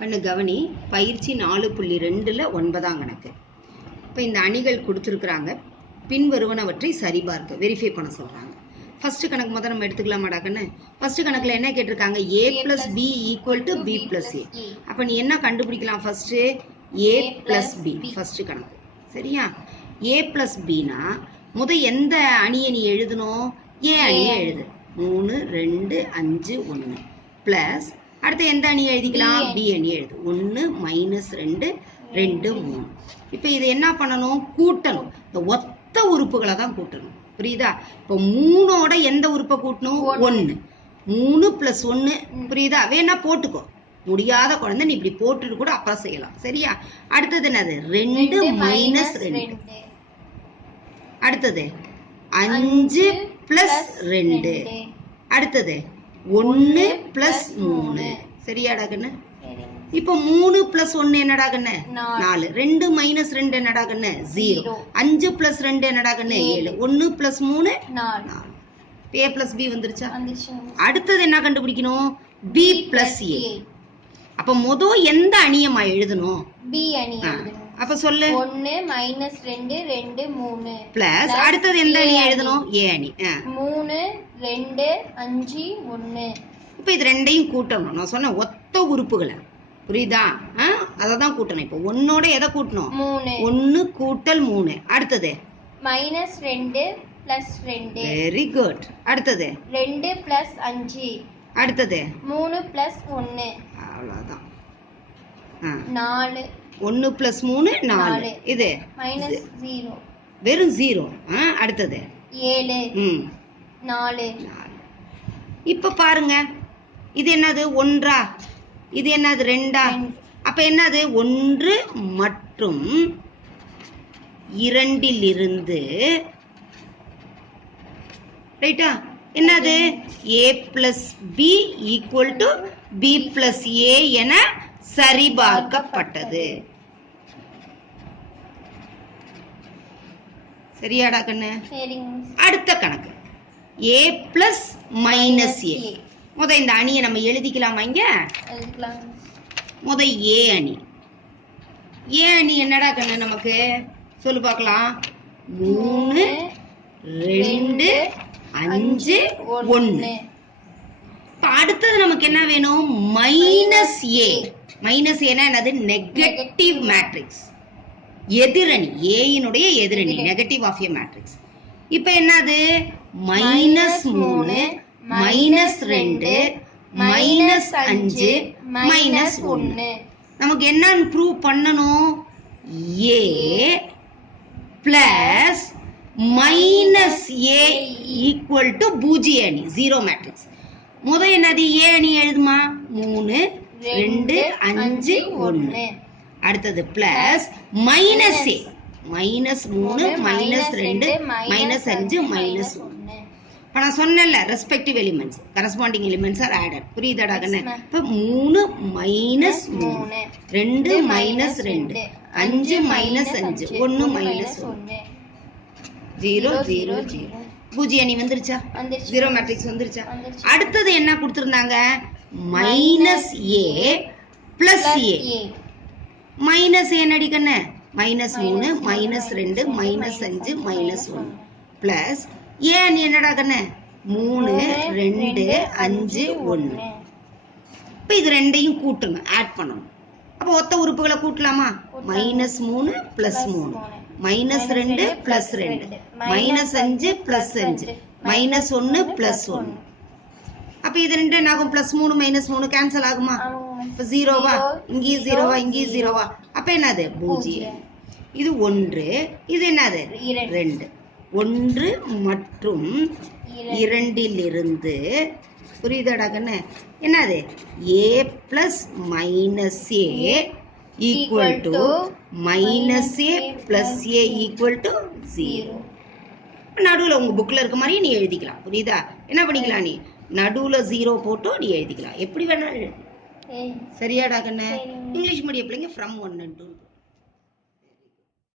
கண்ணு கவனி. பயிற்சி 4.2ல் 9ஆம் கணக்கு. இப்போ இந்த அணிகள் கொடுத்துருக்குறாங்க. பின்வருவனவற்றை சரிபார்க்க வெரிஃபை பண்ண சொல்கிறாங்க. ஃபர்ஸ்ட் கணக்கு முதல் நம்ம எடுத்துக்கலாமாடா கண்ணு? ஃபர்ஸ்ட் கணக்கில் என்ன கேட்டிருக்காங்க? a + b = b + a. அப்போ நீ என்ன கண்டுபிடிக்கலாம்? ஃபர்ஸ்ட்டு a + b ஃபர்ஸ்ட் கணக்கு. சரியா? a + bனா எந்த அணியை நீ எழுதணும்? a அணியை எழுது. 3 2 5 1 ப்ளஸ் அடுத்து எந்த அணி எழுதிக்கலாம்? b அணி எழுது. 1 -2 2 3. இப்போ இது என்ன பண்ணணும்? கூட்டணும். இந்த ஒத்த உறுப்புகளை தான் கூட்டணும். புரியுதா? இப்போ 3ஓட எந்த உறுப்பை கூட்டணும்? 1. 3 + 1. புரியுதா? வேணா போட்டுக்கோ. முடியாத குழந்தை நீ இப்படி போட்டுட்டு கூட அப்புறம் செய்யலாம். சரியா? அடுத்தது என்னது? 2 - 2. அடுத்தது 5 + 2. அடுத்தது 1 + 3. சரியாடா கண்ணு? இப்போ 3 + 1 என்னடா கண்ணு? 4. 2 - 2 என்னடா கண்ணு? 0. 5 + 2 என்னடா கண்ணு? 7. 1 + 3 4. a + b வந்துருச்சா? அடுத்தது என்ன கண்டுபிடிக்கணும்? b + a. அப்ப எந்த அணியமா எழுதணும்? b அணி எழுதணும். அப்ப சொல்லு. 1 - 2 2 3 பிளஸ் அடுத்தது எந்த அணி எழுதணும்? a அணி. 3 2 5 1. இப்ப இது ரெண்டையும் கூட்டணும். நான் சொன்ன ஒத்த உறுப்புகளை. புரியுதா? அததான் கூட்டணும். இப்போ 1ஓட எதை கூட்டணும்? 3. 1 + 3. அடுத்தது -2 + 2. Very good. அடுத்தது 2 + 5. அடுத்தது 3 + 1. அவ்வளவுதான். 4. 1 + 3 4. இது -0. வெறும் 0. அடுத்தது 7. 4. இப்ப பாருங்க. இது என்னது? 1ஆ? இது என்னது? 2ஆ? அப்ப என்னது? 1 மற்றும் 2லிருந்து ரைட்டா? என்னது? a + b = b + a என சரிபார்க்கப்பட்டது. சரியாடா கண்ணு? அடுத்த கணக்கு a + -a. இந்த அணியை நம்ம எழுதிக்கலாமா? இங்க a அணி. a அணி என்னடா கண்ணு நமக்கு? சொல்லு பார்க்கலாம். 3 2 5 1. அடுத்தது நமக்கு என்ன வேணும்? -a. -a என்னது? Negative matrix. எதிரணி. a யினுடைய எதிரணி. Negative of a matrix. இப்ப என்னது? -3 -2 -5 -1. நமக்கு என்னன்னு ப்ரூவ் பண்ணணும்? a + -a = பூஜ்ஜிய அணி. 0 மேட்ரிக்ஸ். என்னது? a அணி எழுதுமா? 3 2 5 1. அடுத்தது பிளஸ் -a. -3 -2 -5 -1. இப்ப நான் சொன்னேன்ல, respective elements corresponding elements are added. புரியுதாடா கண்ணு? இப்ப 3 - 3 2 - 2 5 - 5 1 - 0 0 0. பூஜ்ஜிய அணி வந்துருச்சா? 0 மேட்ரிக்ஸ் வந்துருச்சா? அடுத்தது என்ன கொடுத்திருந்தாங்க? -a + a. மைனஸ் என்னடி கண்ணு? -3 -2 -5 -1 பிளஸ் a அணி என்னடா கண்ணு? 3 2 5 1. இப்போ இது ரெண்டையும் கூட்டணும், ஆட் பண்ணணும். அப்போ ஒத்த உறுப்புகளை கூட்டலாமா? -3 + 3 -2 + 2 -5 + 5 -1 + 1. அப்ப இது ரெண்டு என்ன ஆகும்? +3 - 3 கேன்சல் ஆகுமா? இப்ப 0வா? இங்கேயும் 0வா? இங்கேயும் 0வா? அப்ப என்னது? பூஜ்ஜியம். இது 1. இது என்னது? 2. 1 மற்றும் 2லிருந்து புரியுதாடா கண்ணு? என்னது? a + -a = -a + a = 0. நடுவுல உங்க புக்ல இருக்க மாதிரி நீ எழுதிக்கலாம். புரியுதா? என்ன பண்ணிக்கலாம்? நீ நடுவுல 0 போட்டு நீ எழுதிக்கலாம். எப்படி வேணாலும் எழுதி. சரியாடா கண்ணு? இங்கிலீஷ் மீடியம் பிள்ளைங்க from 1 and 2.